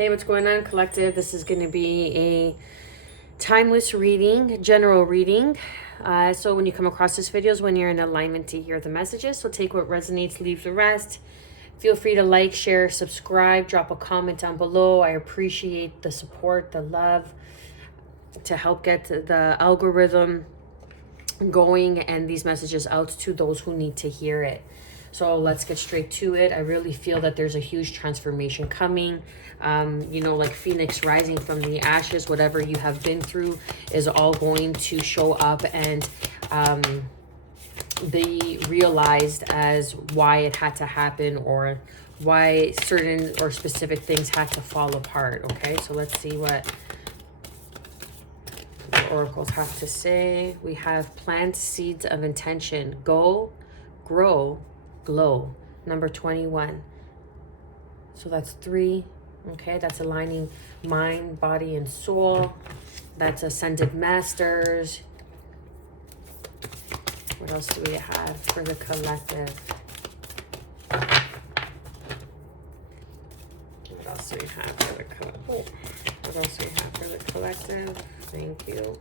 Hey, what's going on, collective? This is going to be a timeless reading, general reading. So when you come across this video is when you're in alignment to hear the messages. So take what resonates, leave the rest. Feel free to like, share, subscribe, drop a comment down below. I appreciate the support, the love to help get the algorithm going and these messages out to those who need to hear it. So let's get straight to it. I really feel that there's a huge transformation coming. Like Phoenix rising from the ashes, whatever you have been through is all going to show up and be realized as why it had to happen or why certain or specific things had to fall apart. Okay, so let's see what the oracles have to say. We have plant seeds of intention. Go, grow, glow. Number 21. So that's 3. Okay, that's aligning mind, body, and soul. That's ascended masters. What else do we have for the collective? What else do we have for the collective? What else do we have for the collective? Thank you.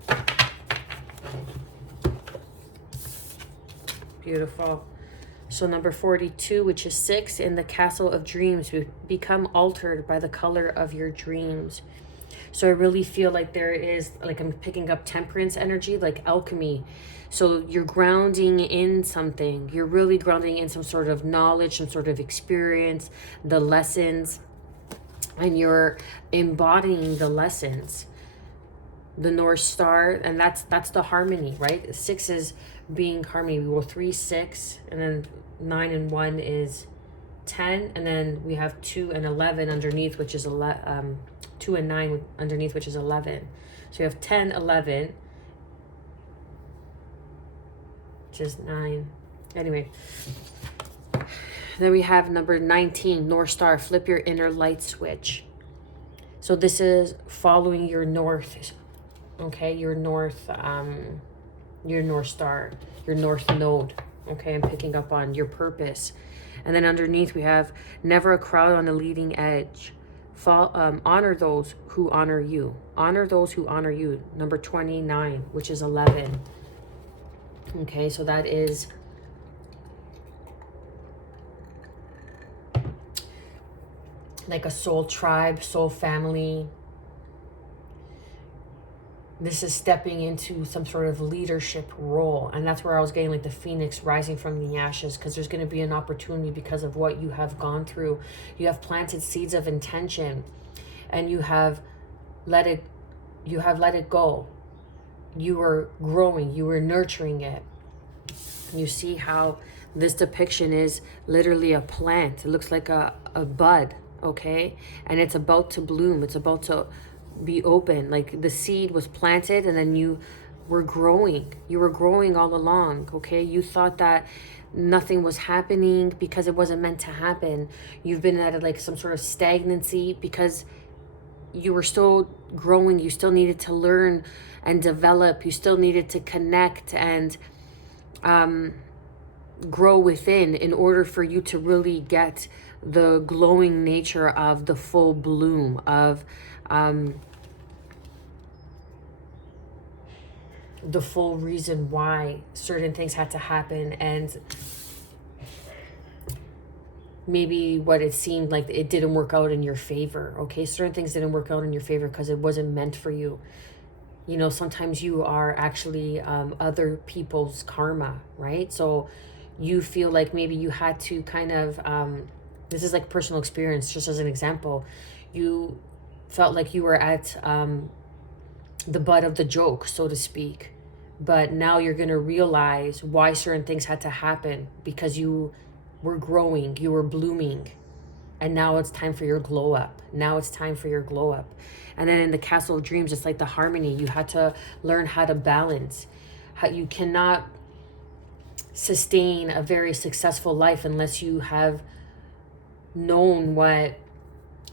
Beautiful. So number 42, which is 6, in the castle of dreams, become altered by the color of your dreams. So I really feel like there is, like I'm picking up temperance energy, like alchemy. So you're grounding in something. You're really grounding in some sort of knowledge, some sort of experience, the lessons, and you're embodying the lessons. The North Star, and that's the harmony, right? 6 is being harmony. We will 3, 6, and then 9 and 1 is 10, and then we have 2 and 11 underneath, which is 2 and 9 underneath, which is 11. So you have 10, 11, which is 9. Anyway, then we have number 19, North Star. Flip your inner light switch. So this is following your north. Okay, your north star, your north node. Okay, I'm picking up on your purpose. And then underneath we have never a crowd on a leading edge. Honor those who honor you. Honor those who honor you. Number 29, which is 11. Okay, so that is like a soul tribe, soul family. This is stepping into some sort of leadership role. And that's where I was getting like the phoenix rising from the ashes, because there's going to be an opportunity because of what you have gone through. You have planted seeds of intention and you have let it go. You were growing, you were nurturing it. You see how this depiction is literally a plant. It looks like a bud, okay? And it's about to bloom. It's about to be open. Like the seed was planted and then you were growing. You were growing all along, okay? You thought that nothing was happening because it wasn't meant to happen. You've been at like some sort of stagnancy because you were still growing. You still needed to learn and develop. You still needed to connect and grow within in order for you to really get the glowing nature of the full bloom of the full reason why certain things had to happen, and maybe what it seemed like it didn't work out in your favor. Okay, certain things didn't work out in your favor because it wasn't meant for you. You know, sometimes you are actually other people's karma, right? So you feel like maybe you had to kind of this is like personal experience, just as an example. You felt like you were at the butt of the joke, so to speak. But now you're going to realize why certain things had to happen, because you were growing, you were blooming. And now it's time for your glow up. Now it's time for your glow up. And then in the castle of dreams, it's like the harmony. You had to learn how to balance. How you cannot sustain a very successful life unless you have known what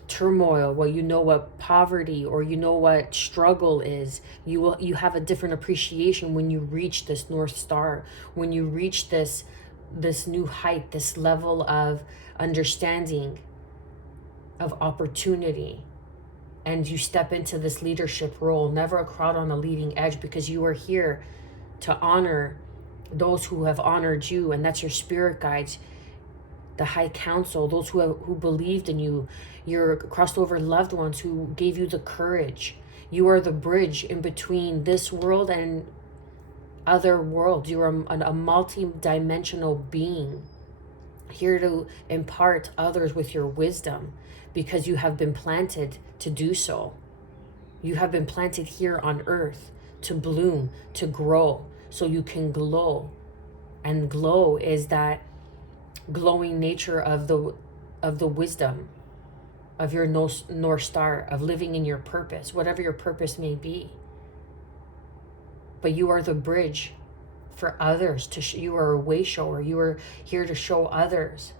turmoil, well, you know what poverty, or you know what struggle is. You have a different appreciation when you reach this North Star, when you reach this new height, this level of understanding, of opportunity. and you step into this leadership role, never a crowd on the leading edge, because you are here to honor those who have honored you, and that's your spirit guides, the high council, those who believed in you, your crossed over loved ones who gave you the courage. You are the bridge in between this world and other worlds. You are a multi-dimensional being, here to impart others with your wisdom, because you have been planted to do so. You have been planted here on earth to bloom, to grow, so you can glow. And glow is that glowing nature of the wisdom of your North Star, of living in your purpose, whatever your purpose may be. But you are the bridge for others. You are a way shower. You are here to show others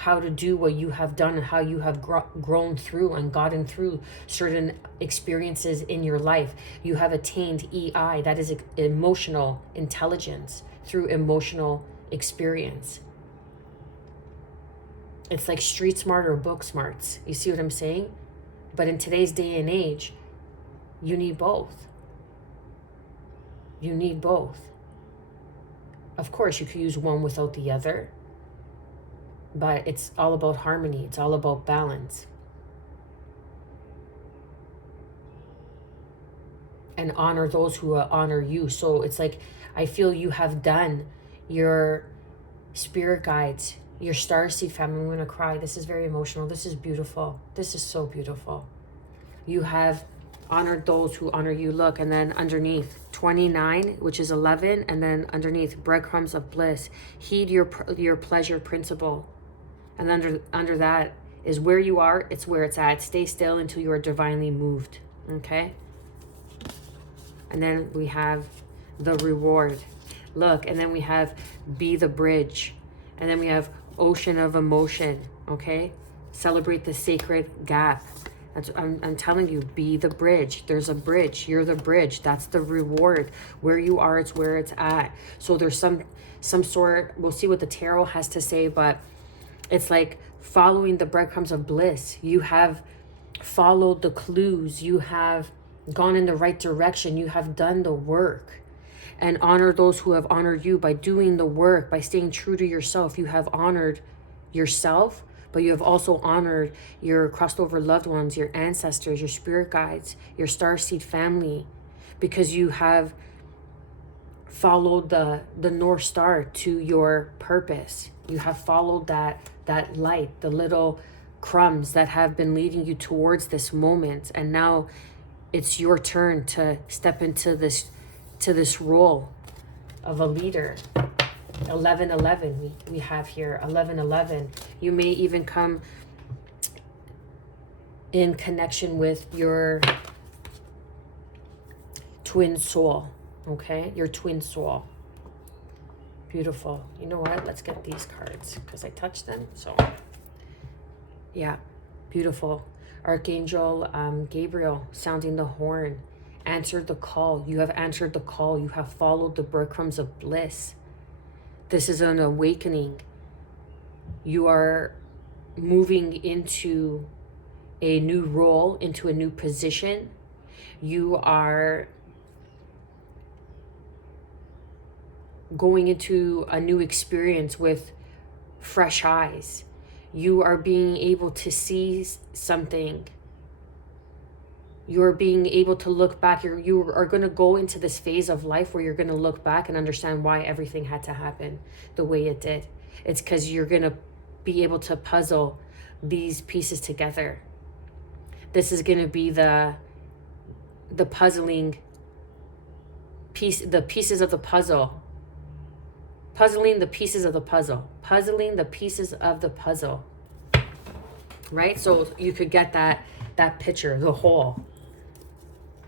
how to do what you have done, and how you have grown through and gotten through certain experiences in your life. You have attained EI, that is emotional intelligence, through emotional experience. It's like street smart or book smarts. You see what I'm saying? But in today's day and age, you need both. You need both. Of course, you could use one without the other, but it's all about harmony. It's all about balance. And honor those who honor you. So it's like, I feel you have done your spirit guides, your starseed family. I'm going to cry. This is very emotional. This is beautiful. This is so beautiful. You have honored those who honor you. Look, and then underneath 29, which is 11, and then underneath breadcrumbs of bliss. Heed your pleasure principle. And under that is where you are, it's where it's at. Stay still until you are divinely moved. Okay? And then we have the reward. Look, and then we have be the bridge. And then we have ocean of emotion. Okay? Celebrate the sacred gap. I'm telling you, be the bridge. There's a bridge. You're the bridge. That's the reward. Where you are, it's where it's at. So there's some sort, we'll see what the tarot has to say, but it's like following the breadcrumbs of bliss. You have followed the clues. You have gone in the right direction. You have done the work. And honor those who have honored you by doing the work, by staying true to yourself. You have honored yourself, but you have also honored your crossed over loved ones, your ancestors, your spirit guides, your starseed family, because you have followed the North Star to your purpose. You have followed that light, the little crumbs that have been leading you towards this moment. And now it's your turn to step into this role of a leader. 1111 we have here. 1111. You may even come in connection with your twin soul. Okay? Your twin soul. Beautiful. You know what? Let's get these cards because I touched them. So, yeah. Beautiful. Archangel Gabriel sounding the horn. Answered the call. You have answered the call. You have followed the breadcrumbs of bliss. This is an awakening. You are moving into a new role, into a new position. You are going into a new experience with fresh eyes. You are being able to see something. You're being able to look back. You are going to go into this phase of life where you're going to look back and understand why everything had to happen the way it did. It's because you're going to be able to puzzle these pieces together. This is going to be the puzzling piece, the pieces of the puzzle. Puzzling the pieces of the puzzle. Puzzling the pieces of the puzzle. Right? So you could get that picture, the whole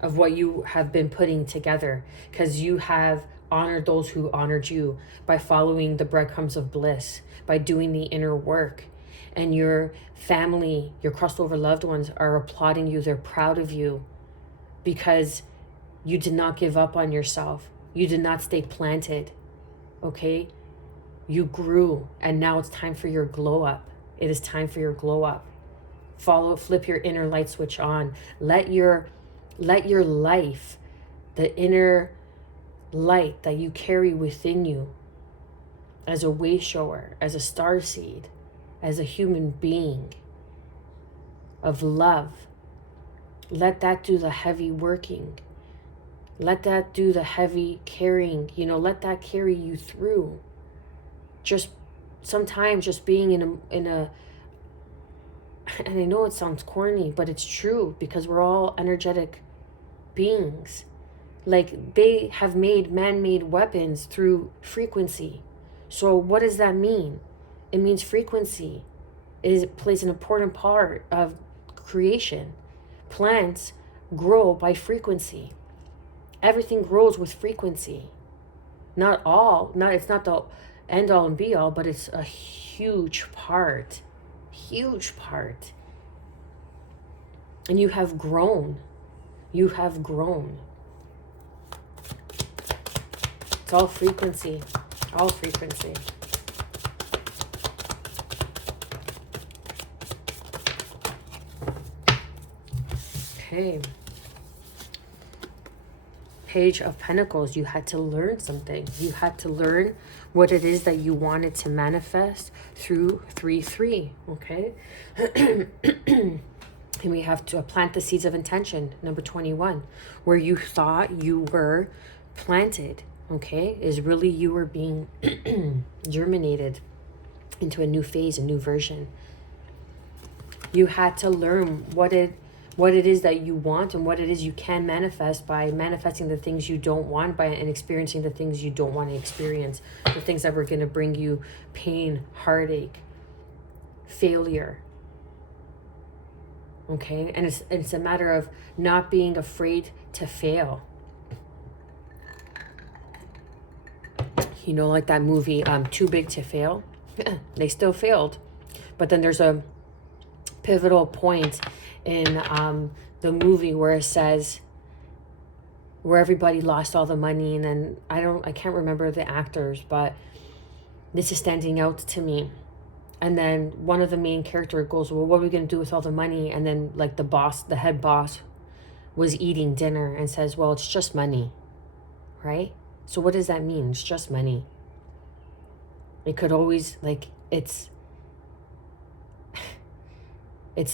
of what you have been putting together, because you have honored those who honored you by following the breadcrumbs of bliss, by doing the inner work. And your family, your crossed over loved ones are applauding you. They're proud of you because you did not give up on yourself. You did not stay planted. Okay? You grew, and now it's time for your glow up. It is time for your glow up. Flip your inner light switch on. Let your life, the inner light that you carry within you as a way shower, as a star seed, as a human being of love, let that do the heavy working. Let that do the heavy carrying, let that carry you through. Just sometimes just being in a, and I know it sounds corny, but it's true, because we're all energetic beings. Like, they have made man-made weapons through frequency. So what does that mean? It means frequency plays an important part of creation. Plants grow by frequency. Everything grows with frequency. It's not the end all and be all, but it's a huge part. Huge part. And you have grown. You have grown. It's all frequency. All frequency. Okay. Page of Pentacles. You had to learn something. You had to learn what it is that you wanted to manifest through 3-3. Okay. And we have to plant the seeds of intention, number 21, where you thought you were planted. Okay, is really you were being germinated into a new phase, a new version. You had to learn what it is that you want and what it is you can manifest by manifesting the things you don't want, and experiencing the things you don't want to experience, the things that were going to bring you pain, heartache, failure. Okay, and it's a matter of not being afraid to fail. Like that movie, Too Big to Fail. They still failed. But then there's a pivotal point in the movie where it says, where everybody lost all the money, and then I can't remember the actors, but this is standing out to me. And then one of the main character goes, well, what are we going to do with all the money? And then like the head boss was eating dinner and says, well, it's just money, right? So what does that mean? It's just money. It could always, it's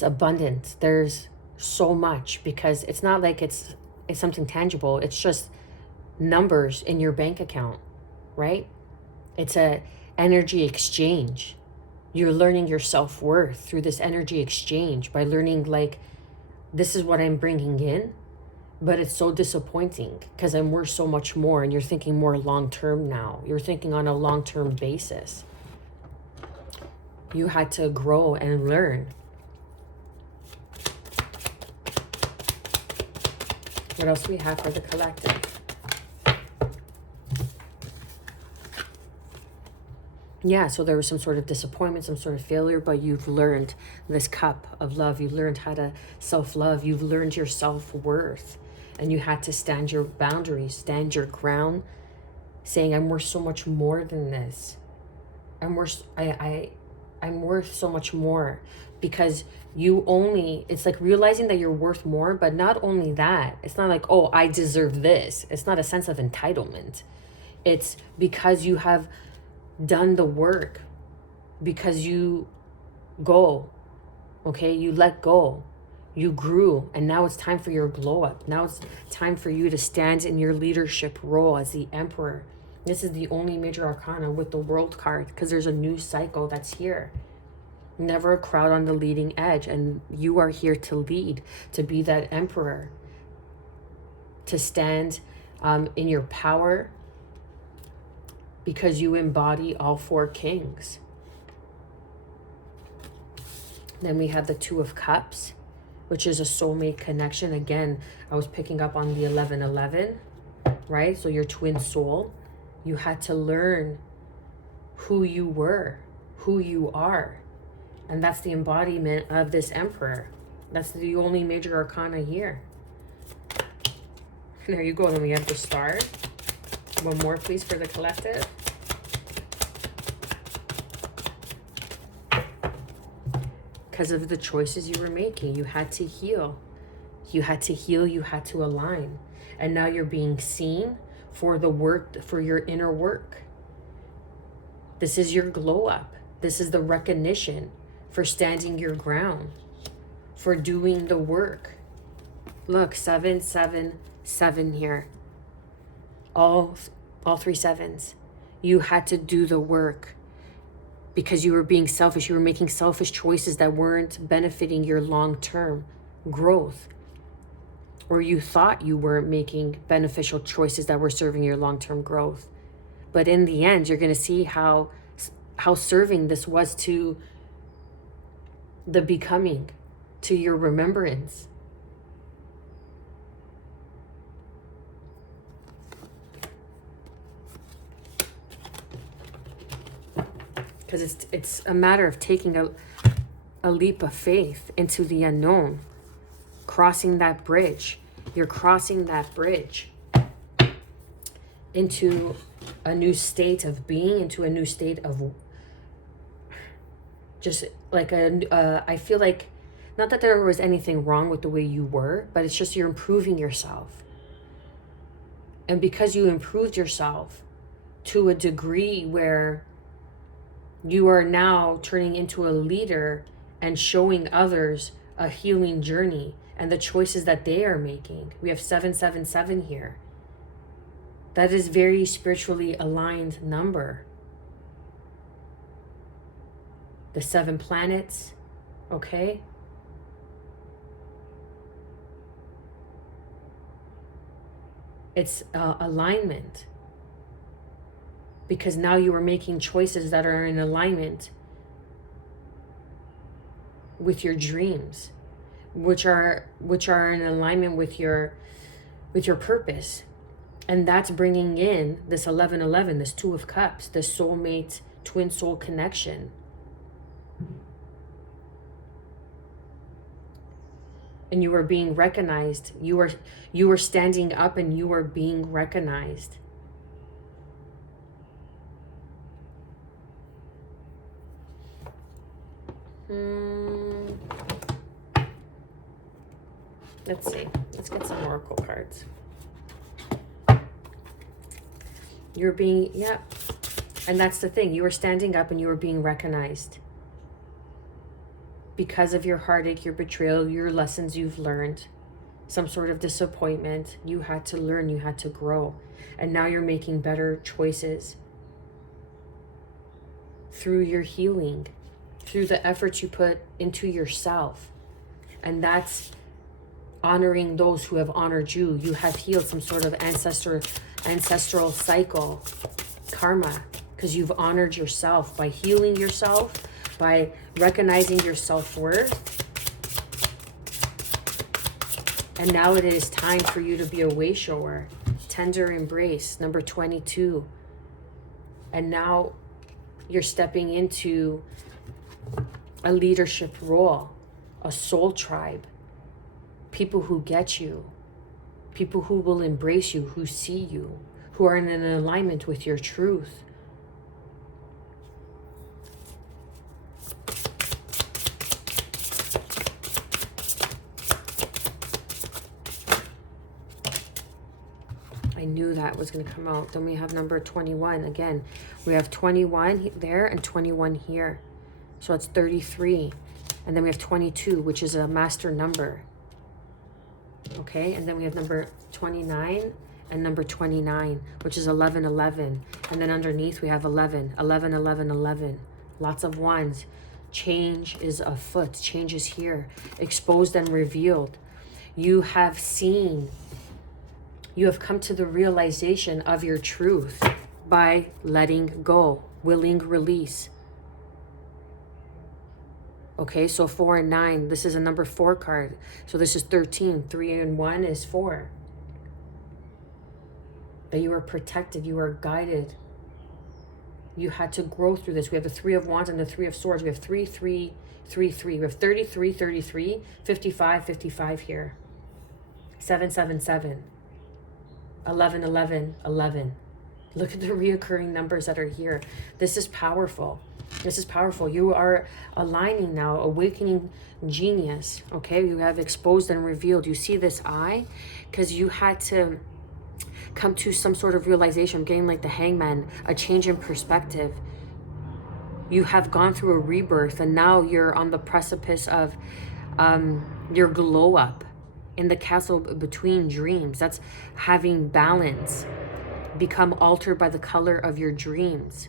abundant. There's so much, because it's not like it's something tangible. It's just numbers in your bank account, right? It's a energy exchange. You're learning your self-worth through this energy exchange by learning, this is what I'm bringing in. But it's so disappointing because I'm worth so much more, and you're thinking more long-term now. You're thinking on a long-term basis. You had to grow and learn. What else do we have for the collective? Yeah, so there was some sort of disappointment, some sort of failure, but you've learned this cup of love. You've learned how to self-love. You've learned your self-worth. And you had to stand your boundaries, stand your ground, saying, I'm worth so much more than this. I'm worth so much more, because it's like realizing that you're worth more, but not only that, it's not like, oh, I deserve this. It's not a sense of entitlement. It's because you have done the work, because you go, okay, you let go. You grew, and now it's time for your glow up. Now it's time for you to stand in your leadership role as the Emperor. This is the only major arcana with the World card, because there's a new cycle that's here. Never a crowd on the leading edge, and you are here to lead, to be that Emperor, to stand in your power, because you embody all 4 kings. Then we have the Two of Cups, which is a soulmate connection. Again, I was picking up on the 1111, right? So your twin soul, you had to learn who you were, who you are. And that's the embodiment of this Emperor. That's the only major arcana here. There you go. Then we have the Star. One more, please, for the collective. because of the choices you were making. You had to heal. You had to heal. You had to align. And now you're being seen for the work, for your inner work. This is your glow up. This is the recognition for standing your ground, for doing the work. Look, 777 here. All three sevens. You had to do the work because you were being selfish. You were making selfish choices that weren't benefiting your long-term growth. Or you thought you weren't making beneficial choices that were serving your long-term growth. But in the end, you're going to see how serving this was to the becoming, to your remembrance. Because it's a matter of taking a leap of faith into the unknown, crossing that bridge. You're crossing that bridge into a new state of being, into a new state of just like I feel like, not that there was anything wrong with the way you were, but it's just you're improving yourself. And because you improved yourself to a degree where you are now turning into a leader and showing others a healing journey and the choices that they are making. We have 777 here. That is very spiritually aligned number. The 7 planets, okay? It's alignment. Because now you are making choices that are in alignment with your dreams, which are in alignment with your purpose. And that's bringing in this 1111, this 2 of Cups, this soulmate, twin soul connection. And you are being recognized. You are standing up and you are being recognized. Let's see. Let's get some oracle cards. You're being, yeah. And that's the thing. You are standing up and you are being recognized. Because of your heartache, your betrayal, your lessons you've learned, some sort of disappointment, you had to learn, you had to grow. And now you're making better choices through your healing, through the efforts you put into yourself. And that's honoring those who have honored you. You have healed some sort of ancestral cycle, karma, because you've honored yourself by healing yourself, by recognizing your self-worth. And now it is time for you to be a way shower. Tender embrace, number 22. And now you're stepping into a leadership role, a soul tribe, people who get you, people who will embrace you, who see you, who are in an alignment with your truth. I knew that was going to come out. Then we have number 21. Again, we have 21 there and 21 here. So it's 33. And then we have 22, which is a master number. Okay, and then we have number 29 and number 29, which is 1111. And then underneath we have 11, 11, 11, 11. Lots of ones. Change is afoot. Change is here. Exposed and revealed. You have seen. You have come to the realization of your truth by letting go, willing release. Okay, so 4 and 9, this is a number 4 card. So this is 13. 3 and 1 is 4. That you are protected, you are guided. You had to grow through this. We have the 3 of Wands and the 3 of Swords. We have 3, 3, 3, 3. We have 33, 33, 55, 55 here. 7, 7, 7. 11, 11, 11. Look at the reoccurring numbers that are here. This is powerful. This is powerful. You are aligning now, awakening genius. Okay, you have exposed and revealed. You see this eye because you had to come to some sort of realization, getting like the hangman, a change in perspective. You have gone through a rebirth, and now you're on the precipice of your glow up in the castle between dreams. That's having balance become altered by the color of your dreams.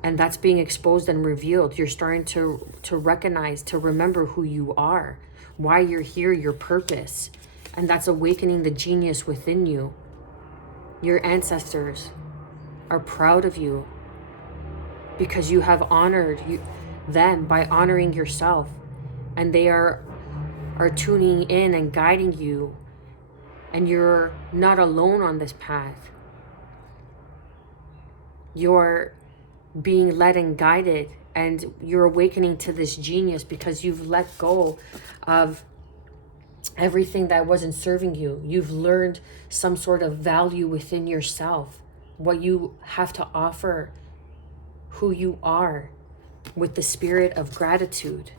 And that's being exposed and revealed. You're starting to recognize, to remember who you are, why you're here, your purpose. And that's awakening the genius within you. Your ancestors are proud of you because you have honored them by honoring yourself. And they are tuning in and guiding you. And you're not alone on this path. You're being led and guided, and you're awakening to this genius because you've let go of everything that wasn't serving you. You've learned some sort of value within yourself, what you have to offer, who you are, with the spirit of gratitude.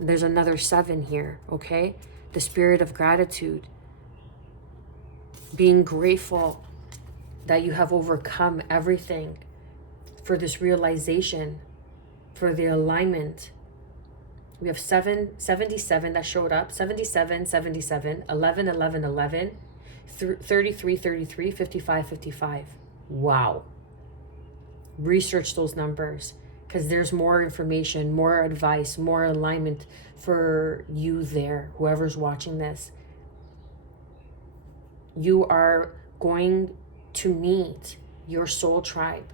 There's another 7 here, okay? The spirit of gratitude. Being grateful that you have overcome everything, for this realization, for the alignment. We have 77 that showed up, 77, 77, 11, 11, 11, 33, 33, 55, 55. Wow. Research those numbers, because there's more information, more advice, more alignment for you there, whoever's watching this. You are going to meet your soul tribe.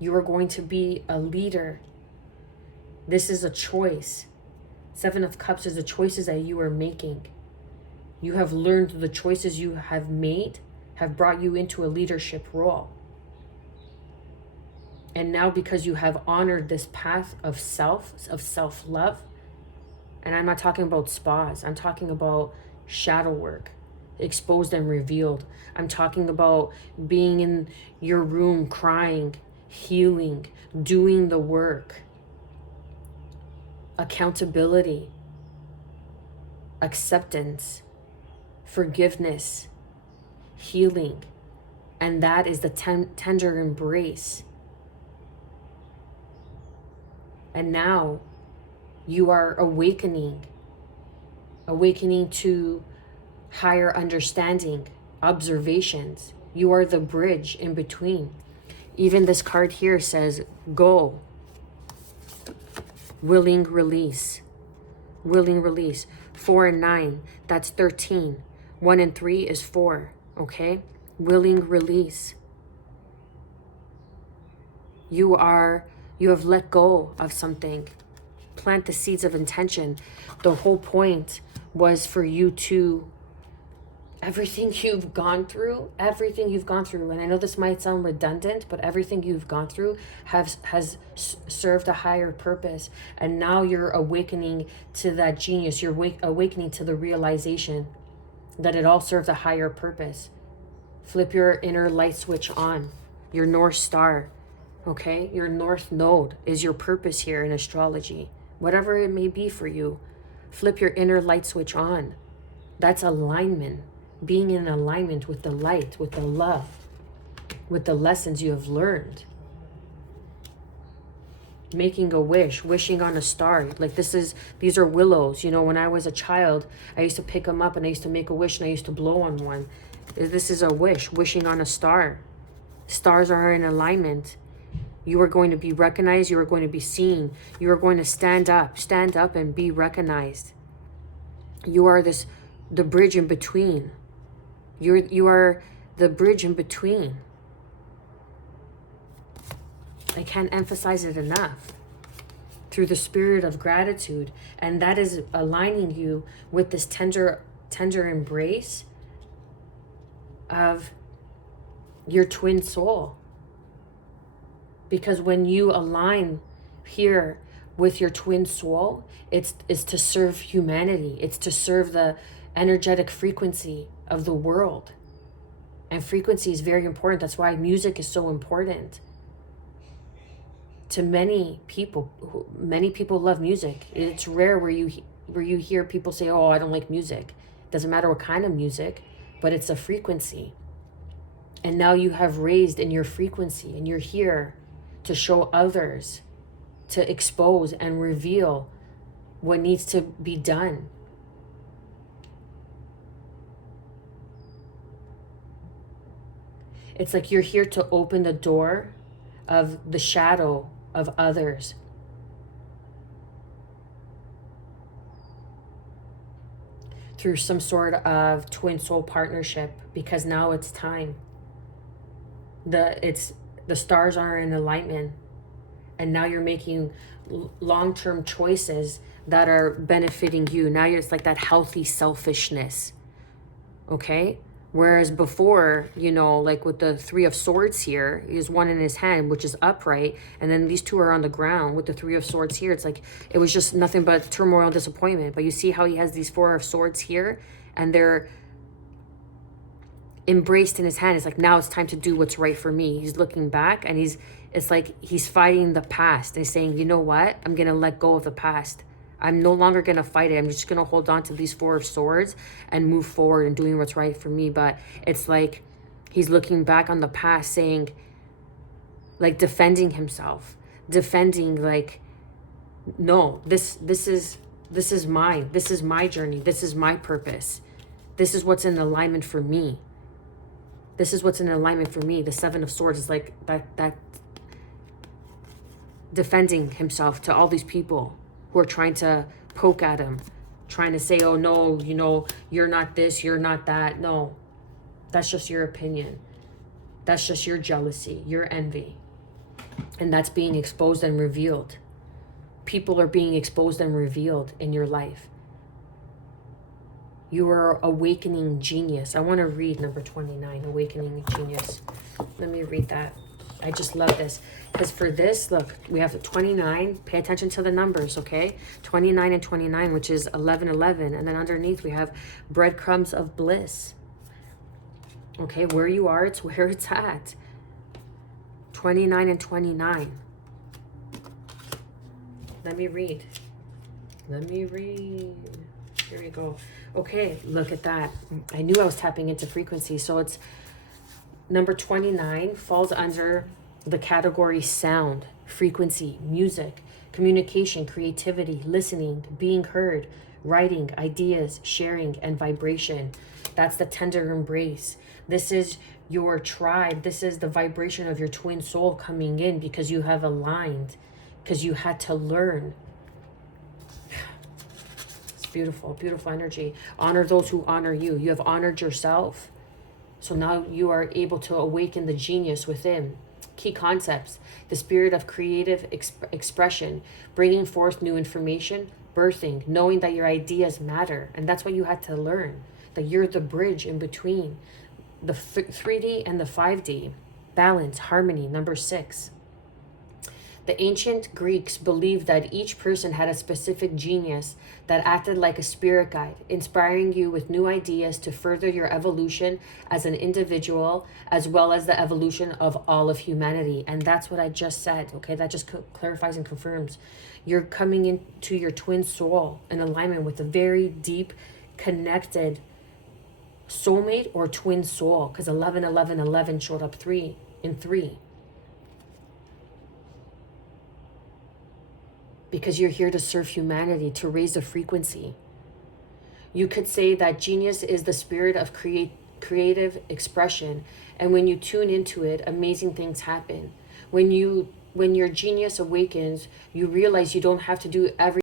You are going to be a leader. This is a choice. 7 of Cups is the choices that you are making. You have learned the choices you have made have brought you into a leadership role. And now, because you have honored this path of self-love, and I'm not talking about spas, I'm talking about shadow work, exposed and revealed. I'm talking about being in your room crying, healing, doing the work, accountability, acceptance, forgiveness, healing. And that is the tender embrace. And now you are awakening to higher understanding, observations. You are the bridge in between. Even this card here says, go, willing release, willing release. 4 and 9, that's 13. 1 and 3 is 4, okay? Willing release. You have let go of something. Plant the seeds of intention. The whole point was for you to, everything you've gone through, and I know this might sound redundant, but everything you've gone through has served a higher purpose. And now you're awakening to that genius. You're awakening to the realization that it all serves a higher purpose. Flip your inner light switch on, your North Star, okay? Your North Node is your purpose here in astrology. Whatever it may be for you, flip your inner light switch on. That's alignment. Being in alignment with the light, with the love, with the lessons you have learned. Making a wish, wishing on a star. Like these are willows. You know, when I was a child, I used to pick them up and I used to make a wish and I used to blow on one. This is a wish, wishing on a star. Stars are in alignment. You are going to be recognized. You are going to be seen. You are going to stand up and be recognized. You are the bridge in between. You are the bridge in between. I can't emphasize it enough. Through the spirit of gratitude. And that is aligning you with this tender embrace of your twin soul. Because when you align here with your twin soul, it's to serve humanity. It's to serve the energetic frequency of the world. And frequency is very important. That's why music is so important. to many people. Many people love music. It's rare where you hear people say, oh, I don't like music. Doesn't matter what kind of music, but it's a frequency. And now you have raised in your frequency, and you're here to show others, to expose and reveal what needs to be done. It's like you're here to open the door of the shadow of others. Through some sort of twin soul partnership, because now it's time. The stars are in alignment, and now you're making long-term choices that are benefiting you. Now it's like that healthy selfishness. Okay? Whereas before, like with the Three of Swords here, is one in his hand, which is upright, and then these two are on the ground with the Three of Swords here. It's like it was just nothing but turmoil and disappointment. But you see how he has these Four of Swords here, and they're embraced in his hand. It's like, now it's time to do what's right for me. He's looking back, and it's like he's fighting the past. And he's saying, you know what? I'm going to let go of the past. I'm no longer going to fight it. I'm just going to hold on to these Four of Swords and move forward and doing what's right for me. But it's like he's looking back on the past, saying, like, defending himself, like, no, this is mine. This is my journey. This is my purpose. This is what's in alignment for me. This is what's in alignment for me. The Seven of Swords is like that defending himself to all these people who are trying to poke at him, trying to say, oh no, you're not this, you're not that. No, that's just your opinion. That's just your jealousy, your envy. And that's being exposed and revealed. People are being exposed and revealed in your life. You are awakening genius. I want to read number 29, awakening genius. Let me read that. I just love this. Because for this, look, we have 29. Pay attention to the numbers, okay? 29 and 29, which is 11, 11. And then underneath we have breadcrumbs of bliss. Okay, where you are, it's where it's at. 29 and 29. Let me read. Here we go. Okay, look at that. I knew I was tapping into frequency. So it's number 29 falls under the category sound, frequency, music, communication, creativity, listening, being heard, writing, ideas, sharing, and vibration. That's the tender embrace. This is your tribe. This is the vibration of your twin soul coming in because you have aligned, because you had to learn. It's beautiful, beautiful energy. Honor those who honor you. You have honored yourself. So now you are able to awaken the genius within. Key concepts: the spirit of creative expression, bringing forth new information, birthing, knowing that your ideas matter. And that's what you had to learn, that you're the bridge in between the 3D and the 5D. Balance, harmony, number 6. The ancient Greeks believed that each person had a specific genius that acted like a spirit guide, inspiring you with new ideas to further your evolution as an individual, as well as the evolution of all of humanity. And that's what I just said, okay? That just clarifies and confirms. You're coming into your twin soul in alignment with a very deep, connected soulmate or twin soul, because 11, 11, 11 showed up 3 in 3. Because you're here to serve humanity, to raise the frequency. You could say that genius is the spirit of creative expression. And when you tune into it, amazing things happen. When your genius awakens, you realize you don't have to do everything